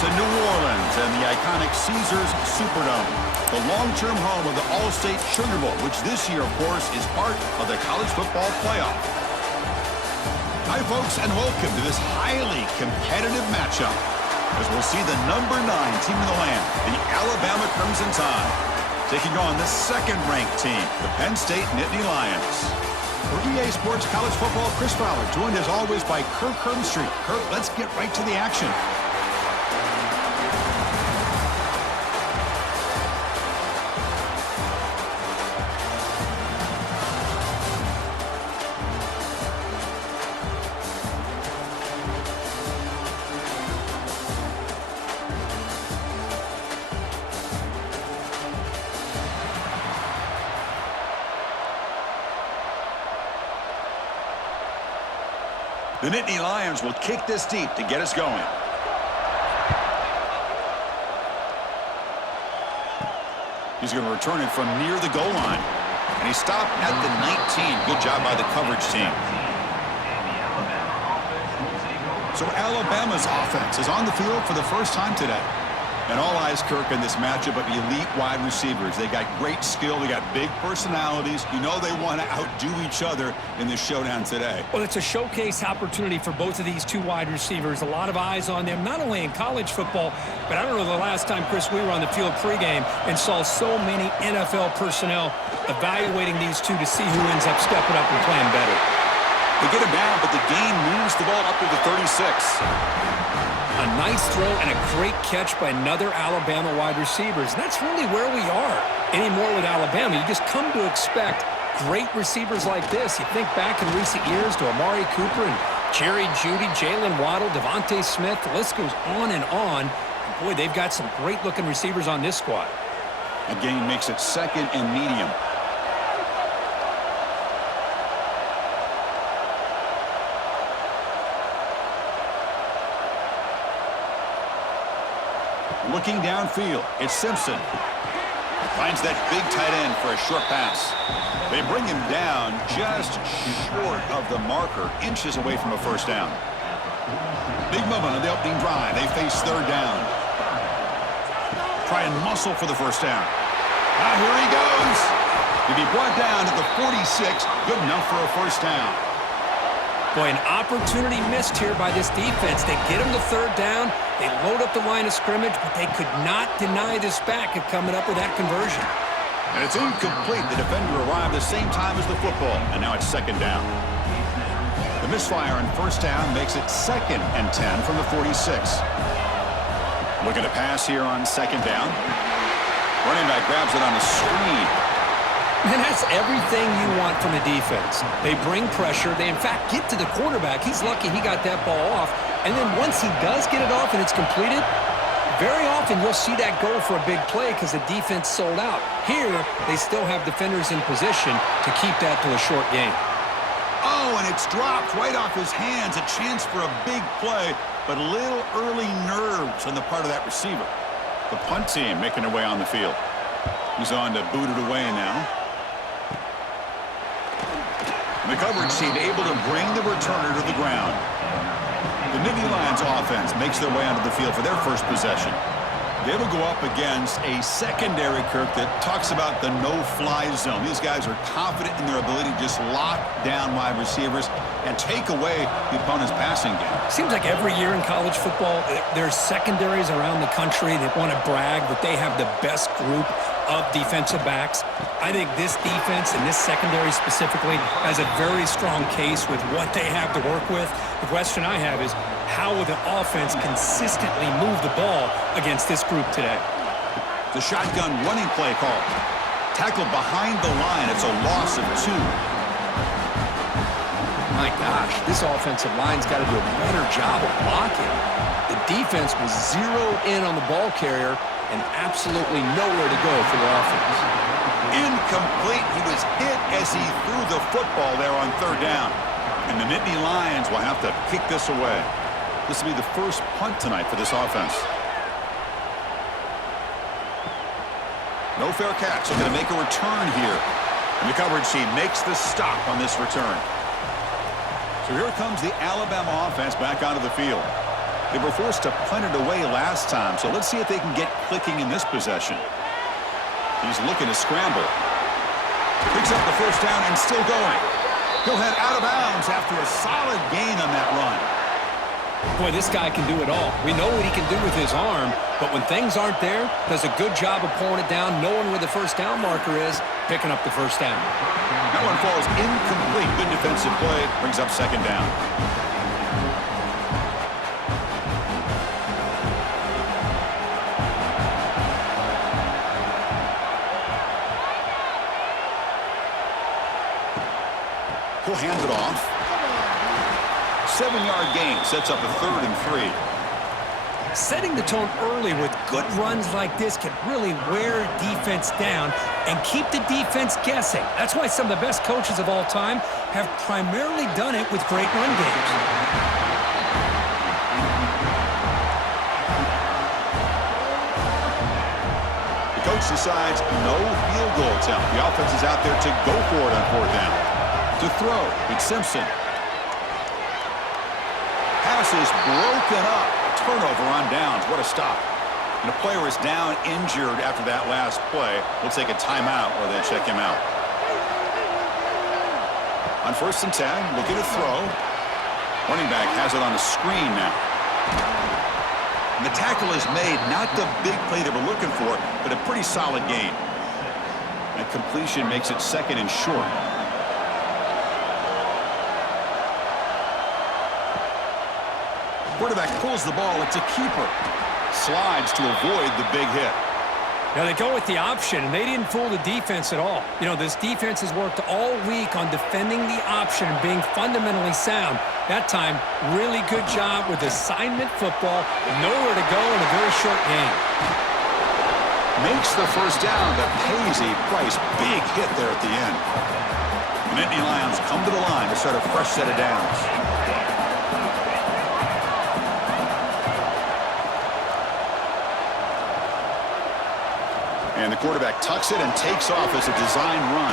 It's in New Orleans and the iconic Caesars Superdome, the long-term home of the All-State Sugar Bowl, which this year, of course, is part of the college football playoff. Hi, folks, and welcome to this highly competitive matchup, as we'll see the number 9 team in the land, the Alabama Crimson Tide, taking on the second-ranked team, the Penn State Nittany Lions. For EA Sports College Football, Chris Fowler, joined as always by Kirk Herbstreit. Kirk, let's get right to the action. The Nittany Lions will kick this deep to get us going. He's going to return it from near the goal line. And he stopped at the 19. Good job by the coverage team. So Alabama's offense is on the field for the first time today. And all eyes, Kirk, in this matchup of elite wide receivers. They got great skill. They got big personalities. You know they want to outdo each other in this showdown today. Well, it's a showcase opportunity for both of these two wide receivers. A lot of eyes on them, not only in college football, but I don't know the last time, Chris, we were on the field pregame and saw so many NFL personnel evaluating these two to see who ends up stepping up and playing better. They get him down, but the gain moves the ball up to the 36. A nice throw and a great catch by another Alabama wide receiver. And that's really where we are anymore with Alabama. You just come to expect great receivers like this. You think back in recent years to Amari Cooper and Jerry Jeudy, Jalen Waddle, Devontae Smith. The list goes on and on. And boy, they've got some great-looking receivers on this squad. A gain makes it second and medium. Looking downfield, it's Simpson. Finds that big tight end for a short pass. They bring him down just short of the marker, inches away from a first down. Big moment on the opening drive. They face third down. Try and muscle for the first down. Here he goes. To be brought down at the 46, good enough for a first down. Boy, an opportunity missed here by this defense. They get him to third down. They load up the line of scrimmage, but they could not deny this back of coming up with that conversion. And it's incomplete. The defender arrived the same time as the football, and now it's second down. The misfire on first down makes it second and 10 from the 46. Looking to pass here on second down. Running back grabs it on a screen. And that's everything you want from a defense. They bring pressure. They, in fact, get to the quarterback. He's lucky he got that ball off. And then once he does get it off and it's completed, very often you'll see that go for a big play because the defense sold out. Here, they still have defenders in position to keep that to a short gain. Oh, and it's dropped right off his hands. A chance for a big play, but a little early nerves on the part of that receiver. The punt team making their way on the field. He's on to boot it away now. The coverage team able to bring the returner to the ground. The Nittany Lions offense makes their way onto the field for their first possession. They will go up against a secondary, Kirk, that talks about the no-fly zone. These guys are confident in their ability to just lock down wide receivers and take away the opponent's passing game. Seems like every year in college football, there's secondaries around the country that want to brag that they have the best group of defensive backs. I think this defense and this secondary specifically has a very strong case with what they have to work with. The question I have is, how will the offense consistently move the ball against this group today? The shotgun running play call. Tackled behind the line. It's a loss of 2. My gosh, this offensive line's got to do a better job of blocking. The defense was zeroed in on the ball carrier and absolutely nowhere to go for the offense. Incomplete. He was hit as he threw the football there on third down. And the Nittany Lions will have to kick this away. This will be the first punt tonight for this offense. No fair catch. They're going to make a return here. And the coverage team makes the stop on this return. So here comes the Alabama offense back onto the field. They were forced to punt it away last time, so let's see if they can get clicking in this possession. He's looking to scramble. Picks up the first down and still going. He'll head out of bounds after a solid gain on that run. Boy, this guy can do it all. We know what he can do with his arm, but when things aren't there, does a good job of pulling it down, knowing where the first down marker is, picking up the first down. That one falls incomplete. Good defensive play. Brings up second down. He'll hand it off. 7-yard gain sets up a 3rd and 3. Setting the tone early with good runs like this can really wear defense down and keep the defense guessing. That's why some of the best coaches of all time have primarily done it with great run games. The coach decides no field goal attempt. The offense is out there to go for it on 4th down. To throw, it's Simpson. Pass is broken up. A turnover on downs. What a stop. And the player is down injured after that last play. We'll take a timeout or they check him out. On 1st and 10, looking to throw. Running back has it on the screen now. And the tackle is made. Not the big play they were looking for, but a pretty solid gain. And completion makes it 2nd and short. Quarterback pulls the ball. It's a keeper. Slides to avoid the big hit. Now they go with the option, and they didn't fool the defense at all. You know, this defense has worked all week on defending the option and being fundamentally sound. That time, really good job with assignment football. Nowhere to go in a very short game. Makes the first down, but pays a price. Big hit there at the end. The Nittany Lions come to the line to start a fresh set of downs. And the quarterback tucks it and takes off as a design run.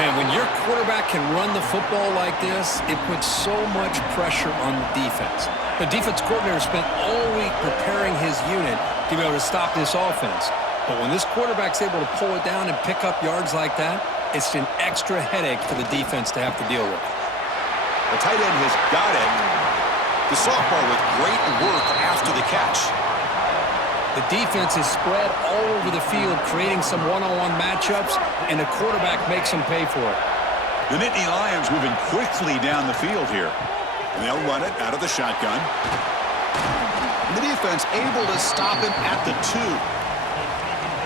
Man, when your quarterback can run the football like this, it puts so much pressure on the defense. The defense coordinator spent all week preparing his unit to be able to stop this offense. But when this quarterback's able to pull it down and pick up yards like that, it's an extra headache for the defense to have to deal with. The tight end has got it. The sophomore with great work after the catch. The defense is spread all over the field, creating some one-on-one matchups, and the quarterback makes them pay for it. The Nittany Lions moving quickly down the field here. And they'll run it out of the shotgun. And the defense able to stop him at the 2.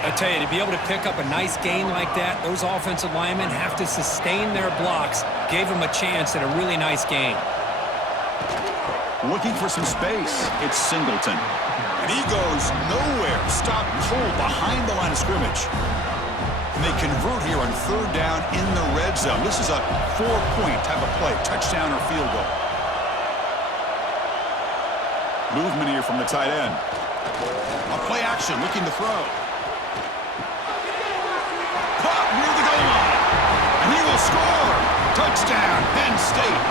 I tell you, to be able to pick up a nice gain like that, those offensive linemen have to sustain their blocks. Gave them a chance at a really nice game. Looking for some space. It's Singleton. And he goes nowhere. Stopped cold behind the line of scrimmage. And they convert here on 3rd down in the red zone. This is a 4-point type of play. Touchdown or field goal. Movement here from the tight end. A play action looking to throw. Caught near the goal line. And he will score. Touchdown, Penn State.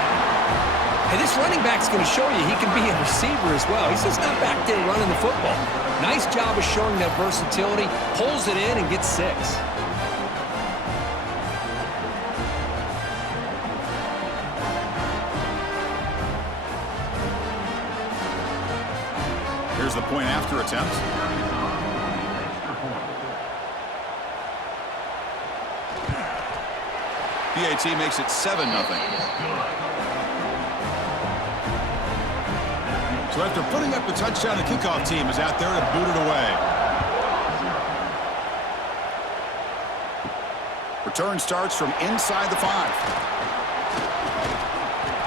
Hey, this running back's going to show you he can be a receiver as well. He's just not back there running the football. Nice job of showing that versatility. Pulls it in and gets 6. Here's the point after attempt. PAT makes it 7-0. So after putting up the touchdown, the kickoff team is out there to boot it away. Return starts from inside the 5.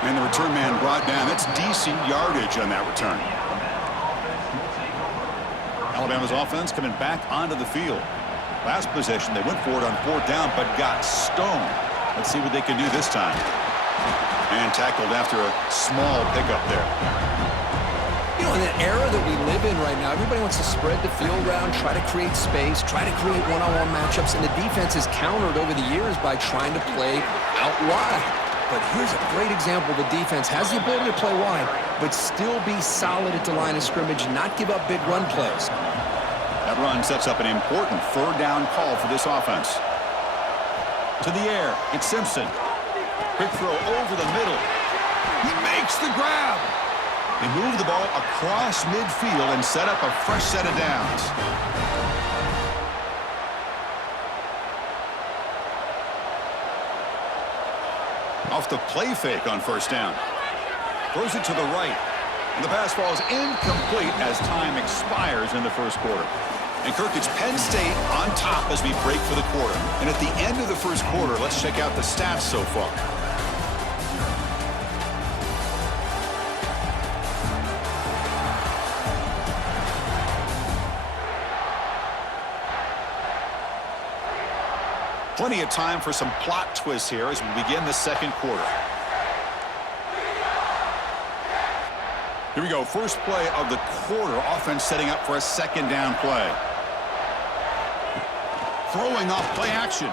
And the return man brought down. That's decent yardage on that return. Alabama's offense coming back onto the field. Last possession, they went for it on 4th down, but got stoned. Let's see what they can do this time. And tackled after a small pickup there. You know, in the era that we live in right now, everybody wants to spread the field around, try to create space, try to create one-on-one matchups, and the defense is countered over the years by trying to play out wide. but here's a great example. The defense has the ability to play wide, but still be solid at the line of scrimmage and not give up big run plays. That run sets up an important third down call for this offense. To the air, it's Simpson. Quick throw over the middle. He makes the grab. They move the ball across midfield and set up a fresh set of downs. Off the play fake on first down. Throws it to the right. And the pass falls incomplete as time expires in the first quarter. And Kirk, it's Penn State on top as we break for the quarter. And at the end of the first quarter, let's check out the stats so far. Plenty of time for some plot twists here as we begin the second quarter. Here we go, first play of the quarter. Offense setting up for a second down play. Throwing off play action.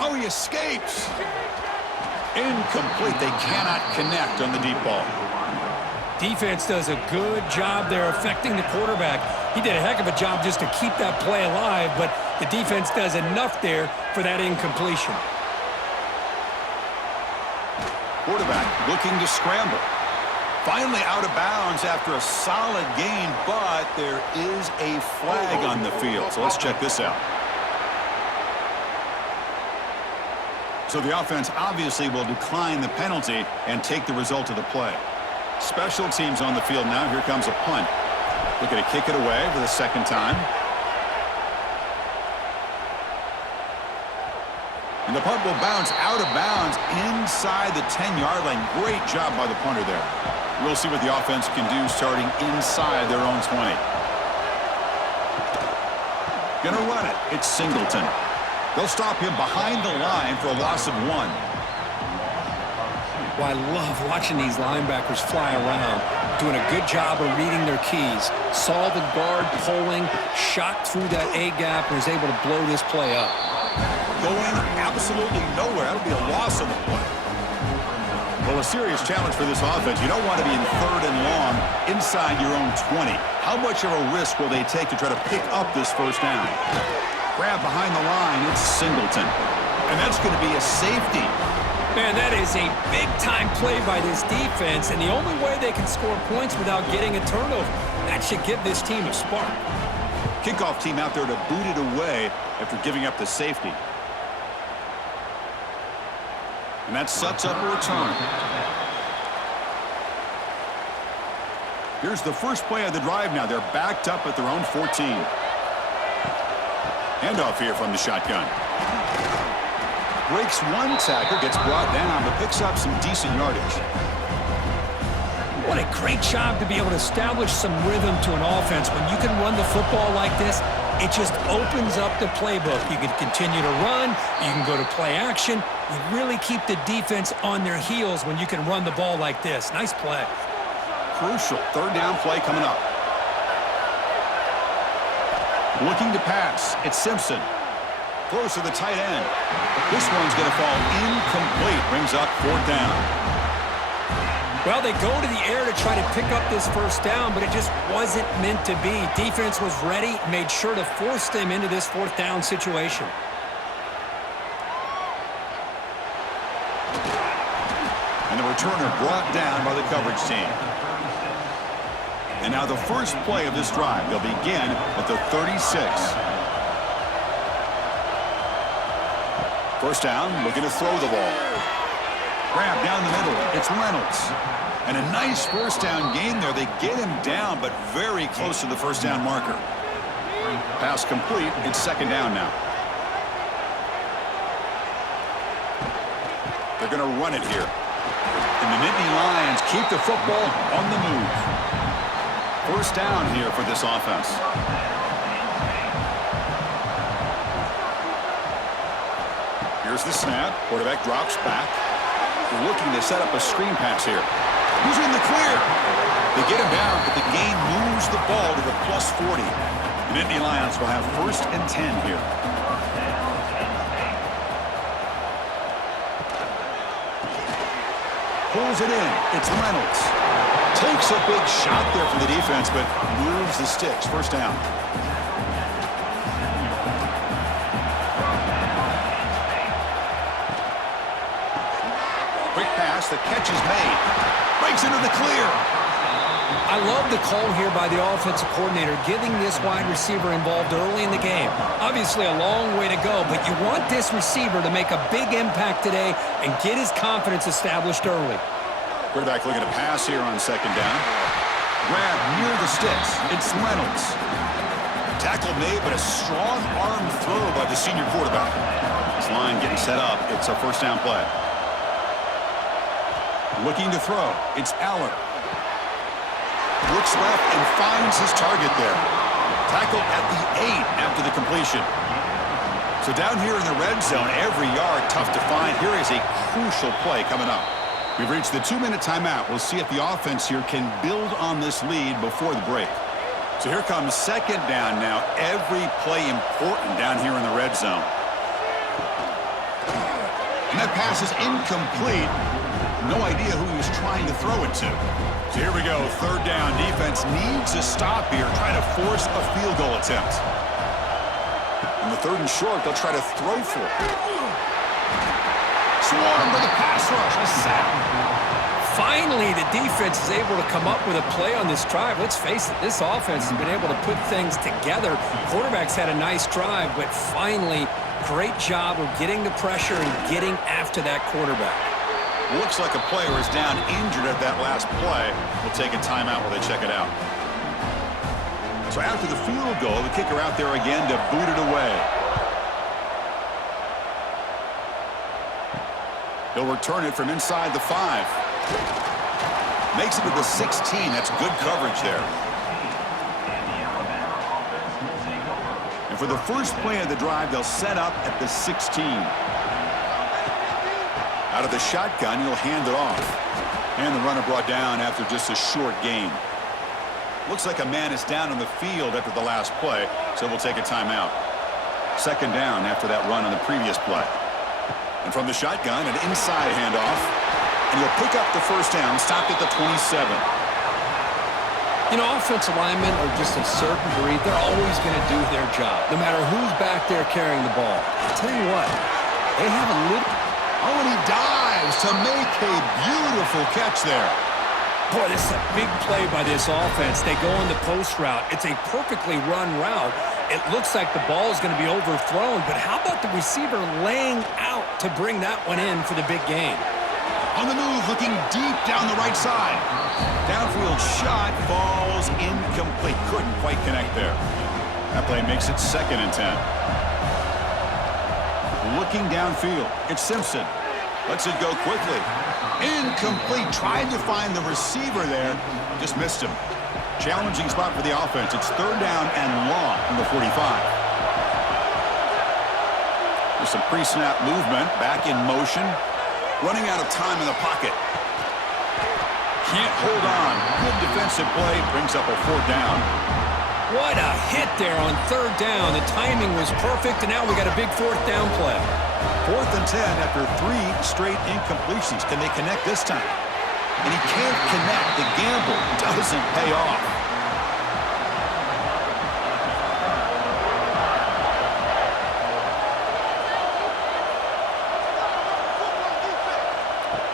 Oh, he escapes. Incomplete. They cannot connect on the deep ball. Defense does a good job there affecting the quarterback. He did a heck of a job just to keep that play alive, but the defense does enough there for that incompletion. Quarterback looking to scramble. Finally out of bounds after a solid gain, but there is a flag on the field. So let's check this out. So the offense obviously will decline the penalty and take the result of the play. Special teams on the field now. Here comes a punt. Looking to kick it away for the second time. And the punt will bounce out of bounds inside the 10-yard line. Great job by the punter there. We'll see what the offense can do starting inside their own 20. Gonna run it. It's Singleton. They'll stop him behind the line for a loss of 1. Well, I love watching these linebackers fly around, doing a good job of reading their keys. Saw the guard pulling, shot through that A-gap, and was able to blow this play up. Going absolutely nowhere. That'll be a loss on the play. Well, a serious challenge for this offense. You don't want to be in third and long inside your own 20. How much of a risk will they take to try to pick up this first down? Grab behind the line. It's Singleton. And that's going to be a safety. Man, that is a big-time play by this defense, and the only way they can score points without getting a turnover. That should give this team a spark. Kickoff team out there to boot it away after giving up the safety. And that sets up a return. Here's the first play of the drive now. They're backed up at their own 14. Handoff here from the shotgun. Breaks one tackle, gets brought down, but picks up some decent yardage. What a great job to be able to establish some rhythm to an offense. When you can run the football like this, it just opens up the playbook. You can continue to run. You can go to play action. You really keep the defense on their heels when you can run the ball like this. Nice play. Crucial third down play coming up. Looking to pass. It's Simpson. Close to the tight end. This one's going to fall incomplete. Brings up fourth down. Well, they go to the air to try to pick up this first down, but it just wasn't meant to be. Defense was ready, made sure to force them into this fourth down situation. And the returner brought down by the coverage team. And now the first play of this drive. They'll begin at the 36. First down, looking to throw the ball. Grab down the middle. It's Reynolds. And a nice first down gain there. They get him down, but very close to the first down marker. Pass complete. It's second down now. They're going to run it here. And the Nittany Lions keep the football on the move. First down here for this offense. Here's the snap. Quarterback drops back. They're looking to set up a screen pass here. Who's in the clear? They get him down, but the gain moves the ball to the plus 40. The Nittany Lions will have first and 10 here. pulls it in. It's Reynolds. Takes a big shot there from the defense, but moves the sticks. First down. Quick pass. The catch is made. Breaks into the clear. I love the call here by the offensive coordinator, getting this wide receiver involved early in the game. Obviously a long way to go, but you want this receiver to make a big impact today and get his confidence established early. Quarterback looking to pass here on second down. Grab near the sticks. It's Reynolds. Tackle made, but a strong arm throw by the senior quarterback. This line getting set up. It's a first down play. Looking to throw. It's Aller. Looks left and finds his target there. Tackle at the 8 after the completion. So down here in the red zone, every yard tough to find. Here is a crucial play coming up. We've reached the 2-minute timeout. We'll see if the offense here can build on this lead before the break. So here comes second down now. Every play important down here in the red zone. And that pass is incomplete. No idea who he was trying to throw it to. So here we go, third down. Defense needs a stop here, trying to force a field goal attempt. On the third and short, they'll try to throw for it. Swarm with a pass rush, a sack. Finally, the defense is able to come up with a play on this drive. Let's face it, this offense has been able to put things together. Quarterback's had a nice drive, but finally, great job of getting the pressure and getting after that quarterback. Looks like a player is down injured at that last play. We'll take a timeout while they check it out. So after the field goal, the kicker out there again to boot it away. He'll return it from inside the 5. Makes it to the 16. That's good coverage there. And for the first play of the drive, they'll set up at the 16. Out of the shotgun, he'll hand it off. And the runner brought down after just a short gain. Looks like a man is down on the field after the last play, so we'll take a timeout. Second down after that run on the previous play. And from the shotgun, an inside handoff. And he'll pick up the first down, stopped at the 27. You know, offensive linemen are just a certain breed. They're always going to do their job, no matter who's back there carrying the ball. I'll tell you what, they have a little... Oh, and he dives to make a beautiful catch there. Boy, this is a big play by this offense. They go on the post route. It's a perfectly run route. It looks like the ball is going to be overthrown, but how about the receiver laying out to bring that one in for the big gain? On the move, looking deep down the right side. Downfield shot falls incomplete. Couldn't quite connect there. That play makes it 2nd and 10. Looking downfield, it's Simpson. Lets it go quickly. Incomplete. Tried to find the receiver there. Just missed him. Challenging spot for the offense. It's 3rd down and long from the 45. There's some pre-snap movement. Back in motion. Running out of time in the pocket. Can't hold on. Good defensive play. Brings up a 4th down. What a hit there on 3rd down. The timing was perfect, and now we got a big 4th down play. 4th and 10 after 3 straight incompletions. Can they connect this time? And he can't connect. The gamble doesn't pay off.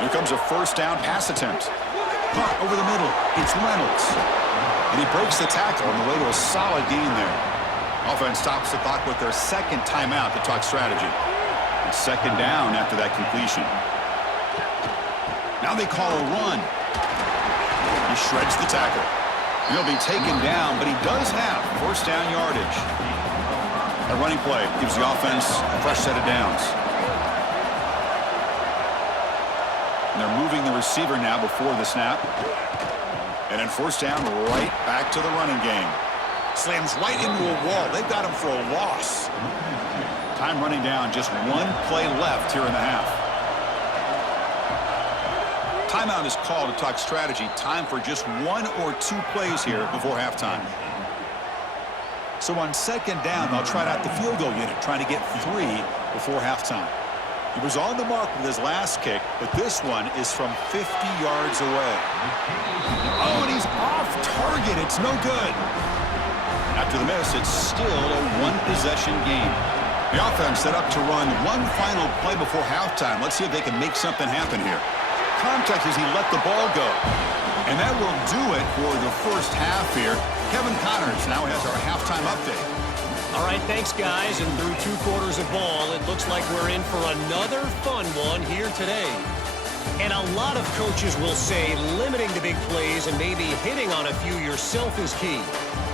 Here comes a 1st down pass attempt. Punt over the middle. It's Reynolds. And he breaks the tackle on the way to a solid gain there. Offense stops the clock with their 2nd timeout to talk strategy. It's 2nd down after that completion. Now they call a run. He shreds the tackle. He'll be taken down, but he does have 1st down yardage. A running play gives the offense a fresh set of downs. And they're moving the receiver now before the snap. And then 1st down, right back to the running game. Slams right into a wall. They've got him for a loss. Time running down, just 1 play left here in the half. Timeout is called to talk strategy. Time for just 1 or 2 plays here before halftime. So on 2nd down, they'll try out the field goal unit, trying to get 3 before halftime. He was on the mark with his last kick, but this one is from 50 yards away. Oh, and he's off target. It's no good. After the miss, it's still a one-possession game. The offense set up to run one final play before halftime. Let's see if they can make something happen here. Contact as he let the ball go. And that will do it for the first half here. Kevin Connors now has our halftime update. All right, thanks, guys. And through 2 quarters of ball, it looks like we're in for another fun one here today. And a lot of coaches will say limiting the big plays and maybe hitting on a few yourself is key.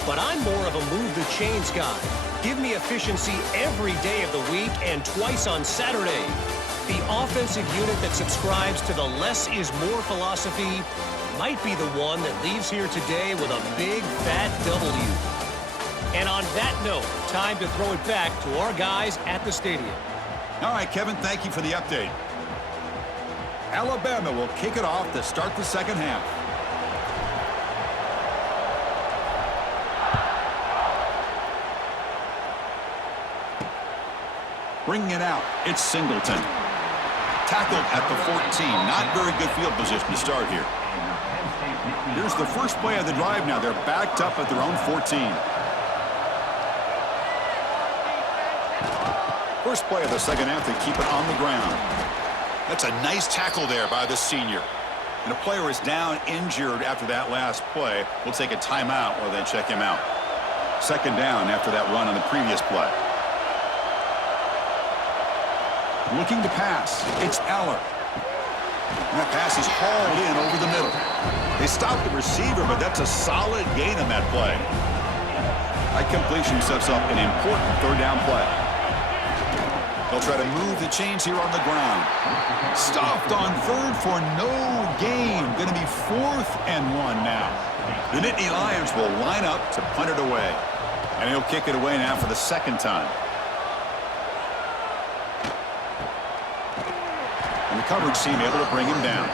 But I'm more of a move the chains guy. Give me efficiency every day of the week and twice on Saturday. The offensive unit that subscribes to the less is more philosophy might be the one that leaves here today with a big fat W. And on that note, time to throw it back to our guys at the stadium. All right, Kevin, thank you for the update. Alabama will kick it off to start the second half. Bringing it out, it's Singleton. Tackled at the 14. Not very good field position to start here. Here's the first play of the drive now. They're backed up at their own 14. First play of the second half, they keep it on the ground. That's a nice tackle there by the senior. And a player is down injured after that last play. We'll take a timeout while they check him out. Second down after that run on the previous play. Looking to pass. It's Aller. And that pass is hauled in over the middle. They stopped the receiver, but that's a solid gain on that play. That completion sets up an important third down play. They'll try to move the chains here on the ground. Stopped on third for no gain. Going to be 4th and 1 now. The Nittany Lions will line up to punt it away. And he'll kick it away now for the second time. And the coverage team able to bring him down.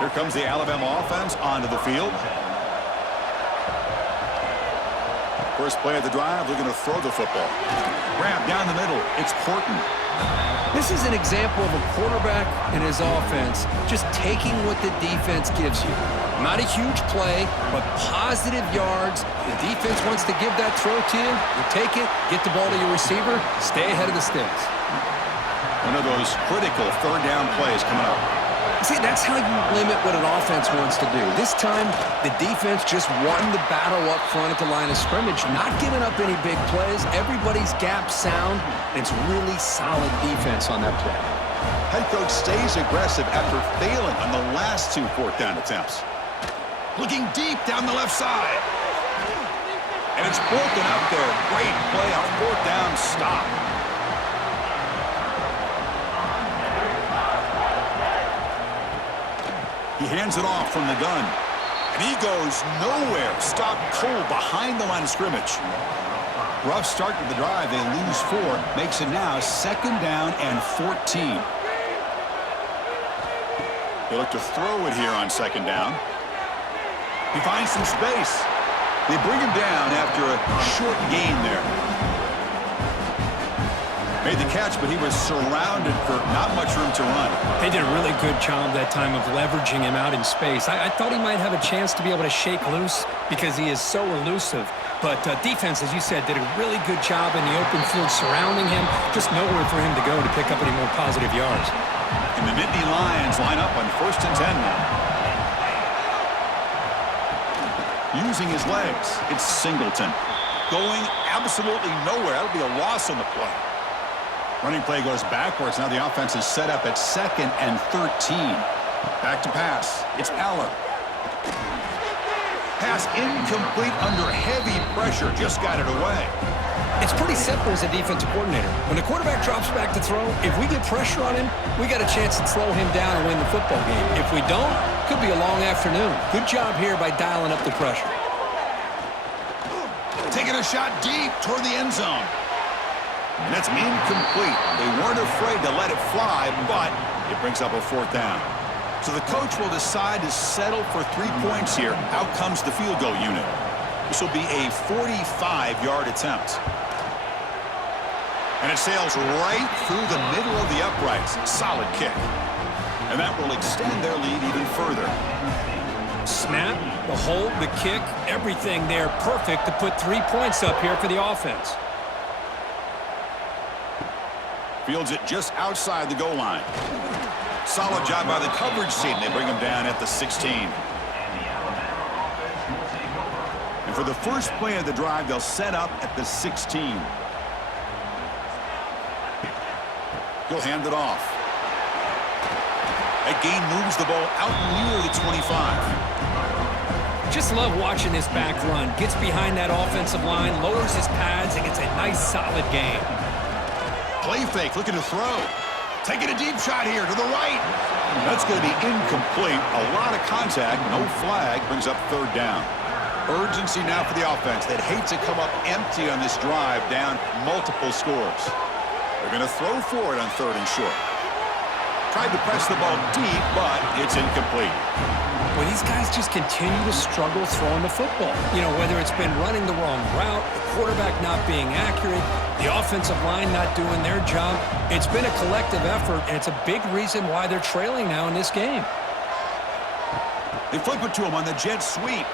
Here comes the Alabama offense onto the field. First play of the drive, they're going to throw the football. Grab down the middle. It's Horton. This is an example of a quarterback and his offense just taking what the defense gives you. Not a huge play, but positive yards. The defense wants to give that throw to you. You take it, get the ball to your receiver, stay ahead of the sticks. One of those critical third down plays coming up. See, that's how you limit what an offense wants to do. This time, the defense just won the battle up front at the line of scrimmage, not giving up any big plays. Everybody's gap sound, and it's really solid defense on that play. Head coach stays aggressive after failing on the last 2 fourth down attempts. Looking deep down the left side. And it's broken up there. Great play on 4th down stop. He hands it off from the gun. And he goes nowhere. Stopped cold behind the line of scrimmage. Rough start to the drive. They lose 4. Makes it now 2nd down and 14. They look to throw it here on 2nd down. He finds some space. They bring him down after a short gain there. Made the catch, but he was surrounded for not much room to run. They did a really good job that time of leveraging him out in space. I thought he might have a chance to be able to shake loose because he is so elusive. But defense, as you said, did a really good job in the open field surrounding him. Just nowhere for him to go to pick up any more positive yards. And the Nittany Lions line up on 1st and 10 now. Using his legs, it's Singleton. Going absolutely nowhere. That'll be a loss on the play. Running play goes backwards. Now the offense is set up at 2nd and 13. Back to pass. It's Aller. Pass incomplete under heavy pressure. Just got it away. It's pretty simple as a defensive coordinator. When the quarterback drops back to throw, if we get pressure on him, we got a chance to slow him down and win the football game. If we don't, could be a long afternoon. Good job here by dialing up the pressure. Taking a shot deep toward the end zone. And it's incomplete. They weren't afraid to let it fly, but it brings up a 4th down. So the coach will decide to settle for 3 points here. Out comes the field goal unit. This will be a 45-yard attempt. And it sails right through the middle of the uprights. Solid kick. And that will extend their lead even further. Snap, the hold, the kick, everything there perfect to put 3 points up here for the offense. Fields it just outside the goal line. Solid job by the coverage team. They bring him down at the 16. And for the first play of the drive, they'll set up at the 16. He'll hand it off. That gain moves the ball out near the 25. Just love watching this back run. Gets behind that offensive line, lowers his pads, and gets a nice solid gain. Play fake, looking to throw. Taking a deep shot here to the right. That's going to be incomplete. A lot of contact, no flag, brings up third down. Urgency now for the offense. They'd hate to come up empty on this drive, down multiple scores. They're going to throw for it on third and short. Tried to press the ball deep, but it's incomplete. Well, these guys just continue to struggle throwing the football. You know, whether it's been running the wrong route, the quarterback not being accurate, the offensive line not doing their job. It's been a collective effort, and it's a big reason why they're trailing now in this game. They flip it to him on the jet sweep.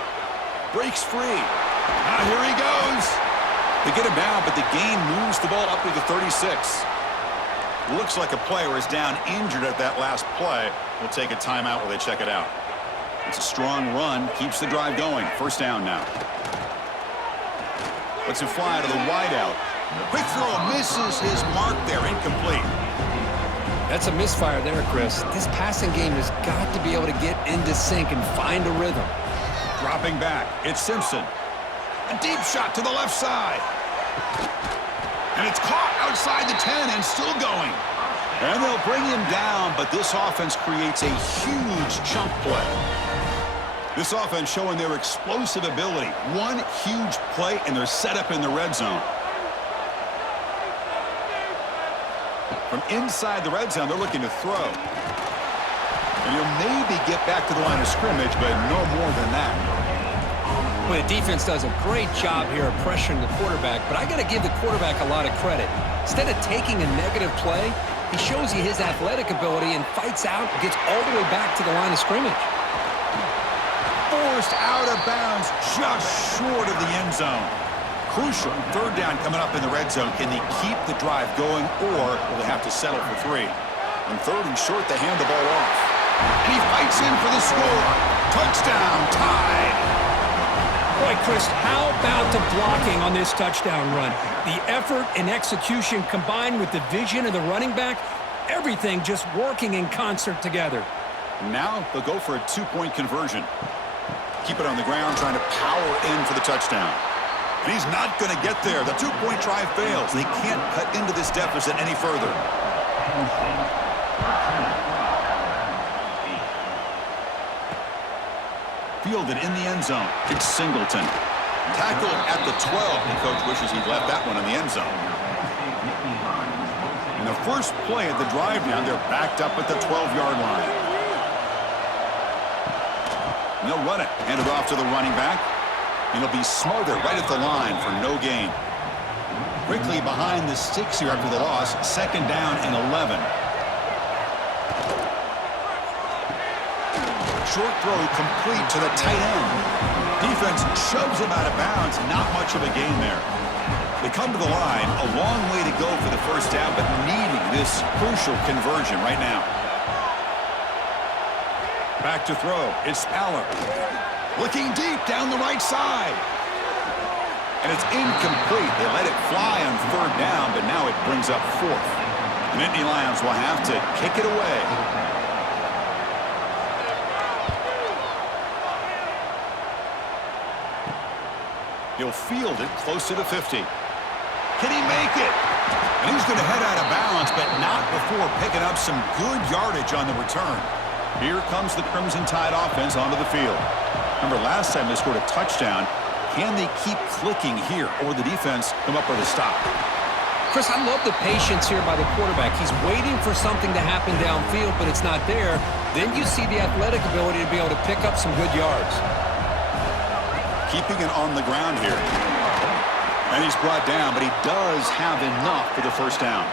Breaks free. Here he goes. They get him down, but the gain moves the ball up to the 36. Looks like a player is down injured at that last play. We'll take a timeout while they check it out. It's a strong run. Keeps the drive going. First down now. Lets it fly to the wideout. Quick throw. Misses his mark there. Incomplete. That's a misfire there, Chris. This passing game has got to be able to get into sync and find a rhythm. Dropping back. It's Simpson. A deep shot to the left side. And it's caught outside the 10 and still going. And they'll bring him down, but this offense creates a huge chunk play. This offense showing their explosive ability. One huge play, and they're set up in the red zone. From inside the red zone, they're looking to throw. And he'll maybe get back to the line of scrimmage, but no more than that. Well, the defense does a great job here of pressuring the quarterback, but I got to give the quarterback a lot of credit. Instead of taking a negative play, he shows you his athletic ability and fights out and gets all the way back to the line of scrimmage. Forced out of bounds just short of the end zone. Crucial. Third down coming up in the red zone. Can they keep the drive going, or will they have to settle for 3? On third and short, they hand the ball off. And he fights in for the score. Touchdown, tied. Boy, Chris, how about the blocking on this touchdown run? The effort and execution combined with the vision of the running back, everything just working in concert together. Now they'll go for a 2-point conversion. Keep it on the ground, trying to power in for the touchdown. And he's not going to get there. The 2-point try fails. They can't cut into this deficit any further. Fielded in the end zone. It's Singleton. Tackled at the 12. The coach wishes he'd left that one in the end zone. And the first play of the drive now, they're backed up at the 12-yard line. And they'll run it. Hand it off to the running back. And it'll be smothered right at the line for no gain. Quickly behind the sticks here after the loss. Second down and 11. Short throw complete to the tight end. Defense shoves him out of bounds. Not much of a gain there. They come to the line. A long way to go for the first down, but needing this crucial conversion right now. Back to throw. It's Aller. Looking deep down the right side. And it's incomplete. They let it fly on third down, but now it brings up fourth. The Nittany Lions will have to kick it away. He'll field it close to the 50. Can he make it? And he's going to head out of bounds, but not before picking up some good yardage on the return. Here comes the Crimson Tide offense onto the field. Remember, last time they scored a touchdown. Can they keep clicking here, or the defense come up with a stop? Chris, I love the patience here by the quarterback. He's waiting for something to happen downfield, but it's not there. Then you see the athletic ability to be able to pick up some good yards. Keeping it on the ground here. And he's brought down, but he does have enough for the first down.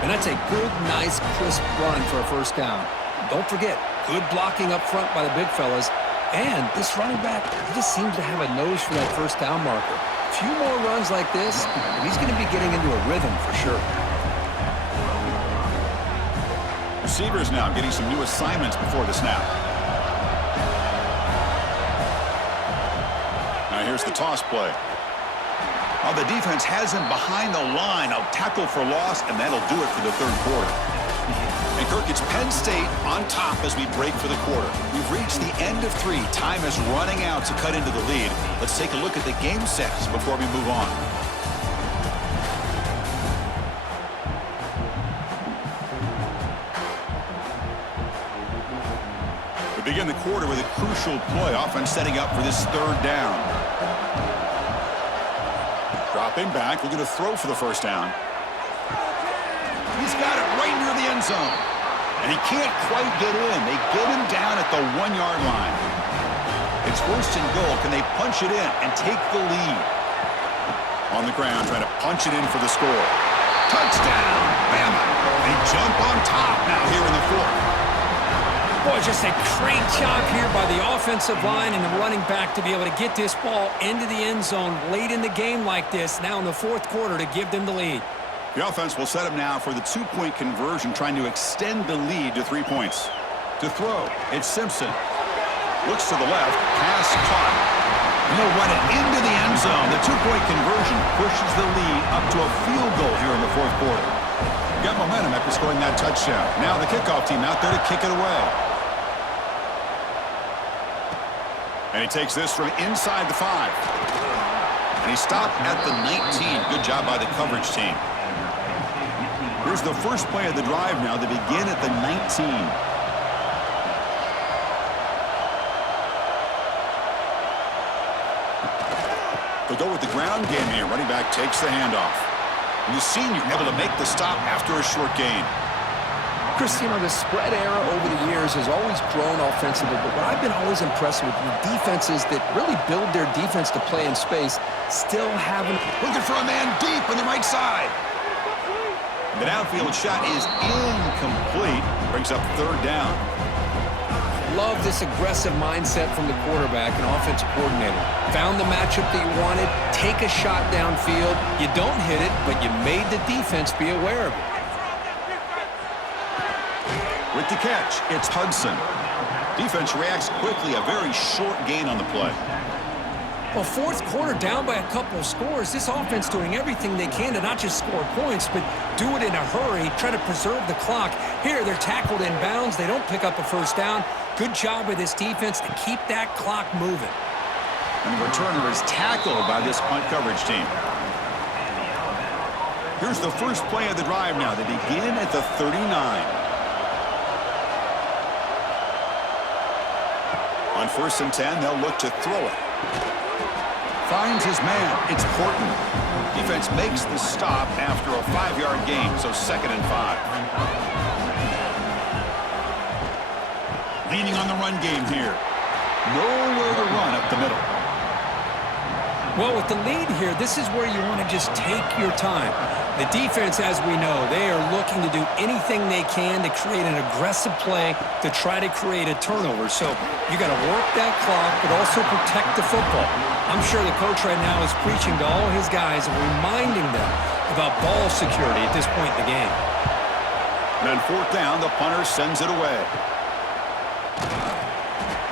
And that's a good, nice, crisp run for a first down. Don't forget, good blocking up front by the big fellas. And this running back, he just seems to have a nose for that first down marker. A few more runs like this, and he's going to be getting into a rhythm for sure. Receivers now getting some new assignments before the snap. Now here's the toss play. Oh, the defense has him behind the line. A tackle for loss, and that'll do it for the third quarter. And Kirk, it's Penn State on top as we break for the quarter. We've reached the end of 3. Time is running out to cut into the lead. Let's take a look at the game sets before we move on. We begin the quarter with a crucial play. Offense setting up for this third down. Dropping back, looking to throw for the first down. He's got it right near the end zone. And he can't quite get in. They get him down at the 1-yard line. It's first and goal. Can they punch it in and take the lead? On the ground, trying to punch it in for the score. Touchdown, Bama. They jump on top now here in the fourth. Boy, just a great job here by the offensive line and the running back to be able to get this ball into the end zone late in the game like this, now in the fourth quarter, to give them the lead. The offense will set him now for the 2-point conversion, trying to extend the lead to 3 points. To throw, it's Simpson. Looks to the left, pass caught. And they'll run it into the end zone. The 2-point conversion pushes the lead up to a field goal here in the fourth quarter. Got momentum after scoring that touchdown. Now the kickoff team out there to kick it away. And he takes this from inside the 5. And he stopped at the 19. Good job by the coverage team. Here's the first play of the drive now. They begin at the 19. They'll go with the ground game here. Running back takes the handoff. And the senior able to make the stop after a short gain. Chris, you know, the spread era over the years has always grown offensively, but what I've been always impressed with the defenses that really build their defense to play in space still haven't. Looking for a man deep on the right side. The downfield shot is incomplete. Brings up third down. Love this aggressive mindset from the quarterback and offensive coordinator. Found the matchup that you wanted, take a shot downfield. You don't hit it, but you made the defense be aware of it. With the catch, it's Hudson. Defense reacts quickly, a very short gain on the play. Well, fourth quarter down by a couple of scores. This offense doing everything they can to not just score points, but do it in a hurry, try to preserve the clock. Here, they're tackled in bounds. They don't pick up a first down. Good job with this defense to keep that clock moving. And the returner is tackled by this punt coverage team. Here's the first play of the drive now. They begin at the 39. On 1st and 10, they'll look to throw it. Finds his man. It's Horton. Defense makes the stop after a 5-yard gain, so 2nd and 5. Leaning on the run game here. Nowhere to run up the middle. Well, with the lead here, this is where you want to just take your time. The defense, as we know, they are looking to do anything they can to create an aggressive play to try to create a turnover. So you got to work that clock, but also protect the football. I'm sure the coach right now is preaching to all his guys and reminding them about ball security at this point in the game. And on 4th down, the punter sends it away.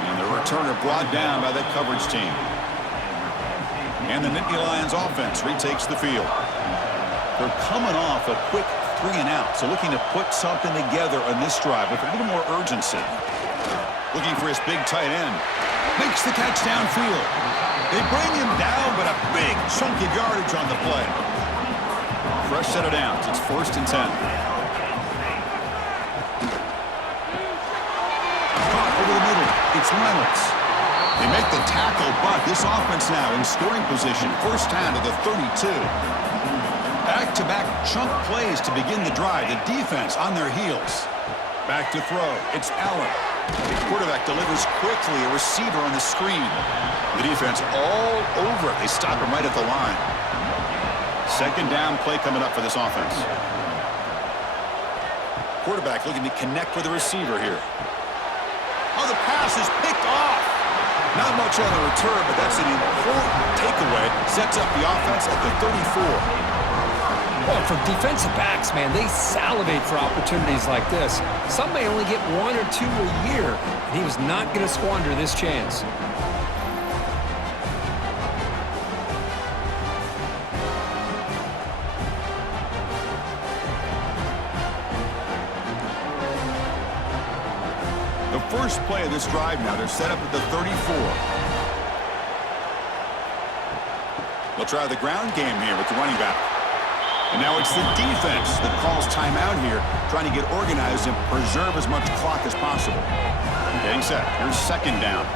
And the returner brought down by the coverage team. And the Nittany Lions offense retakes the field. They're coming off a quick 3-and-out, so looking to put something together on this drive with a little more urgency. Looking for his big tight end. Makes the catch downfield. They bring him down, but a big chunk of yardage on the play. Fresh set of downs. It's 1st and 10. Caught over the middle. It's Reynolds. They make the tackle, but this offense now in scoring position. First down to the 32. Back-to-back chunk plays to begin the drive. The defense on their heels. Back to throw. It's Allen. Quarterback delivers quickly, a receiver on the screen. The defense all over it. They stop him right at the line. Second down play coming up for this offense. Quarterback looking to connect with the receiver here. Oh, the pass is picked off. Not much on the return, but that's an important takeaway. Sets up the offense at the 34. Well, for defensive backs, man, they salivate for opportunities like this. Some may only get 1 or 2 a year, and he was not going to squander this chance. The first play of this drive now, they're set up at the 34. They'll try the ground game here with the running back. And now it's the defense that calls timeout here, trying to get organized and preserve as much clock as possible. Getting set. Here's second down.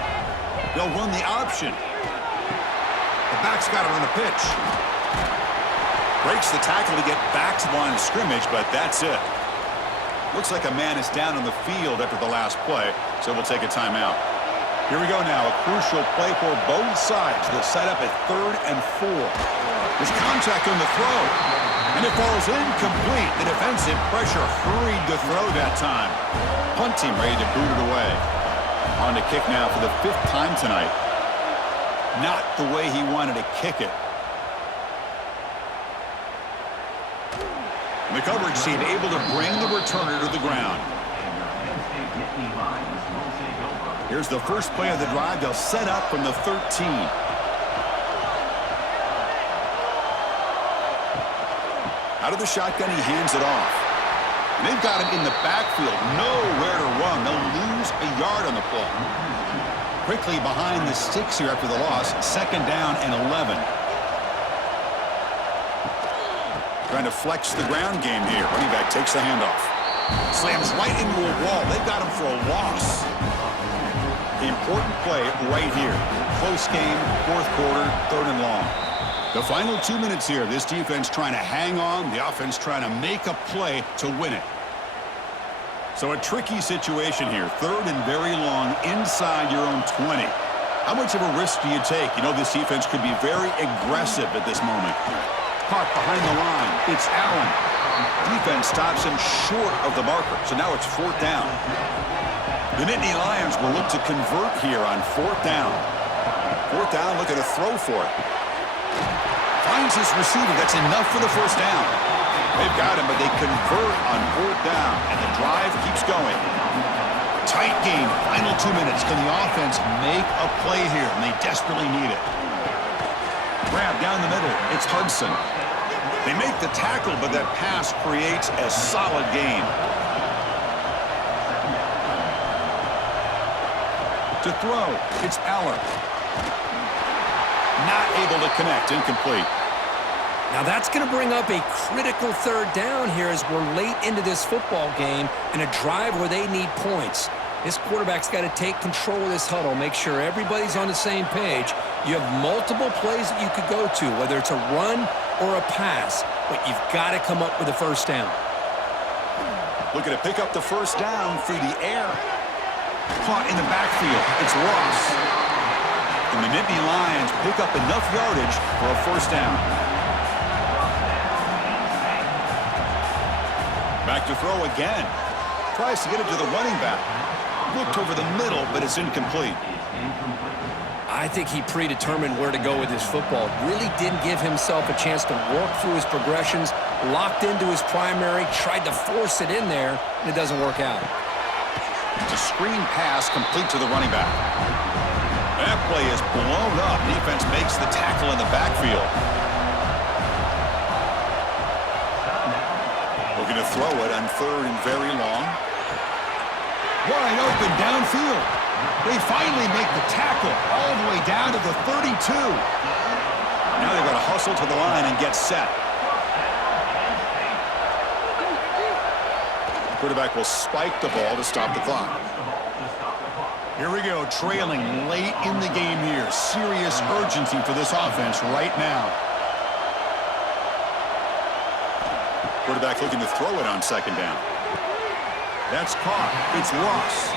They'll run the option. The back's got to run the pitch. Breaks the tackle to get back to the line of scrimmage, but that's it. Looks like a man is down on the field after the last play, so we'll take a timeout. Here we go now. A crucial play for both sides. They'll set up at 3rd and 4. There's contact on the throw. And it falls incomplete. The defensive pressure hurried to throw that time. Punt team ready to boot it away. On to kick now for the 5th time tonight. Not the way he wanted to kick it. The coverage team able to bring the returner to the ground. Here's the first play of the drive. They'll set up from the 13. Out of the shotgun, he hands it off. And they've got him in the backfield. Nowhere to run. They'll lose a yard on the play. Quickly behind the sticks here after the loss. Second down and 11. Trying to flex the ground game here. Running back takes the handoff. Slams right into a wall. They've got him for a loss. The important play right here. Close game, 4th quarter, 3rd and long. The final 2 minutes here. This defense trying to hang on. The offense trying to make a play to win it. So a tricky situation here. 3rd and very long inside your own 20. How much of a risk do you take? You know this defense could be very aggressive at this moment. Caught behind the line. It's Allen. Defense stops him short of the marker. So now it's 4th down. The Nittany Lions will look to convert here on 4th down. 4th down, looking to throw for it. Finds his receiver. That's enough for the first down. They've got him, but they convert on 4th down, and the drive keeps going. Tight game. Final 2 minutes. Can the offense make a play here? And they desperately need it. Grab down the middle. It's Hudson. They make the tackle, but that pass creates a solid gain. To throw, it's Aller. Not able to connect. Incomplete. Now that's going to bring up a critical 3rd down here as we're late into this football game and a drive where they need points. This quarterback's got to take control of this huddle, make sure everybody's on the same page. You have multiple plays that you could go to, whether it's a run or a pass, but you've got to come up with a first down. Looking to pick up the first down through the air. Caught in the backfield. It's Ross. And the Nittany Lions pick up enough yardage for a first down. Back to throw again. Tries to get it to the running back. Looked over the middle, but it's incomplete. I think he predetermined where to go with his football. Really didn't give himself a chance to work through his progressions. Locked into his primary, tried to force it in there, and it doesn't work out. It's a screen pass complete to the running back. That play is blown up. Defense makes the tackle in the backfield. Looking to throw it on 3rd and very long. Wide open downfield. They finally make the tackle all the way down to the 32. Now they've got to hustle to the line and get set. Quarterback will spike the ball to stop the clock. Here we go, trailing late in the game here. Serious urgency for this offense right now. Quarterback looking to throw it on 2nd down. That's caught. It's lost.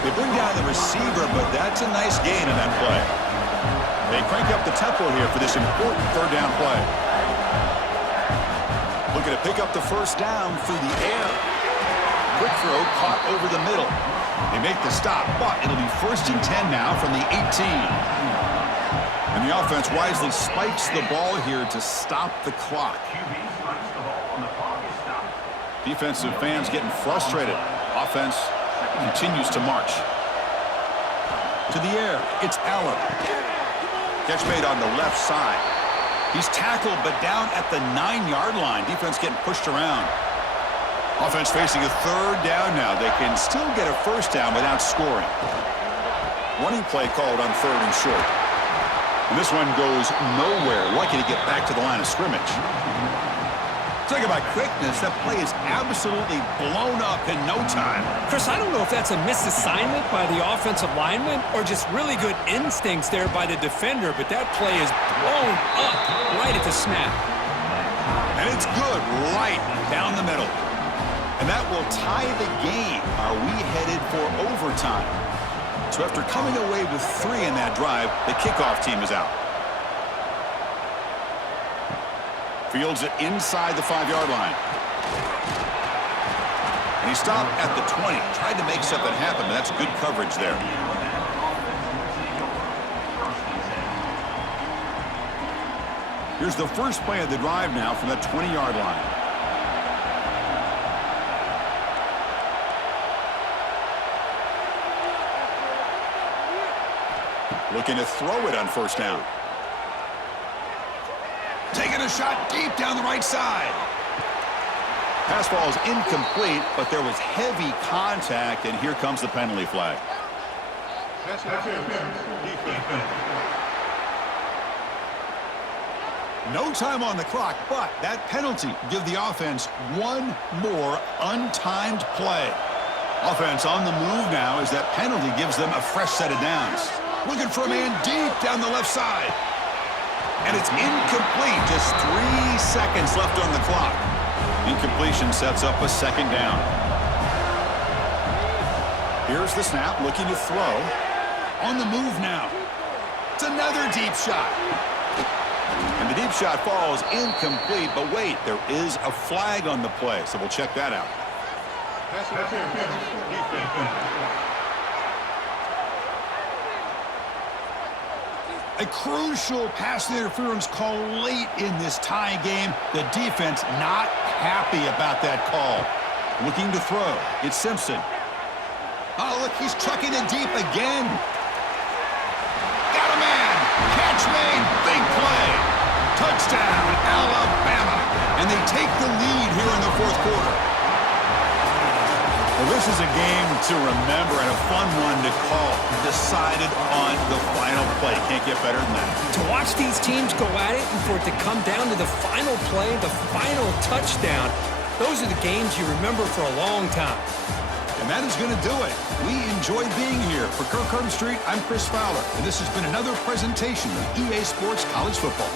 They bring down the receiver, but that's a nice gain in that play. They crank up the tempo here for this important third down play. Looking to pick up the first down through the air. Quick throw caught over the middle. They make the stop, but it'll be 1st and 10 now from the 18. And the offense wisely spikes the ball here to stop the clock. Defensive fans getting frustrated. Offense continues to march. To the air, it's Allen. Catch made on the left side. He's tackled, but down at the 9-yard line. Defense getting pushed around. Offense facing a third down now. They can still get a first down without scoring. Running play called on 3rd and short. And this one goes nowhere. Lucky to get back to the line of scrimmage. Talk about quickness. That play is absolutely blown up in no time. Chris, I don't know if that's a misassignment by the offensive lineman or just really good instincts there by the defender, but that play is blown up right at the snap. And it's good right down the middle. And that will tie the game. Are we headed for overtime? So after coming away with 3 in that drive, the kickoff team is out. Fields it inside the 5-yard line. And he stopped at the 20. Tried to make something happen, but that's good coverage there. Here's the first play of the drive now from that 20-yard line. Looking to throw it on 1st down. Taking a shot deep down the right side. Pass ball is incomplete, but there was heavy contact, and here comes the penalty flag. No time on the clock, but that penalty give the offense one more untimed play. Offense on the move now as that penalty gives them a fresh set of downs. Looking for a man deep down the left side. And it's incomplete. Just 3 seconds left on the clock. Incompletion sets up a 2nd down. Here's the snap, looking to throw. On the move now. It's another deep shot. And the deep shot falls incomplete, but wait, there is a flag on the play, so we'll check that out. A crucial pass interference call late in this tie game. The defense not happy about that call. Looking to throw. It's Simpson. Oh, look, he's trucking it deep again. Got a man. Catch made. Big play. Touchdown, Alabama. And they take the lead here in the 4th quarter. Well, this is a game to remember and a fun one to call. Decided on the final play. Can't get better than that. To watch these teams go at it and for it to come down to the final play, the final touchdown, those are the games you remember for a long time. And that is going to do it. We enjoyed being here. For Kirk Street, I'm Chris Fowler, and this has been another presentation of EA Sports College Football.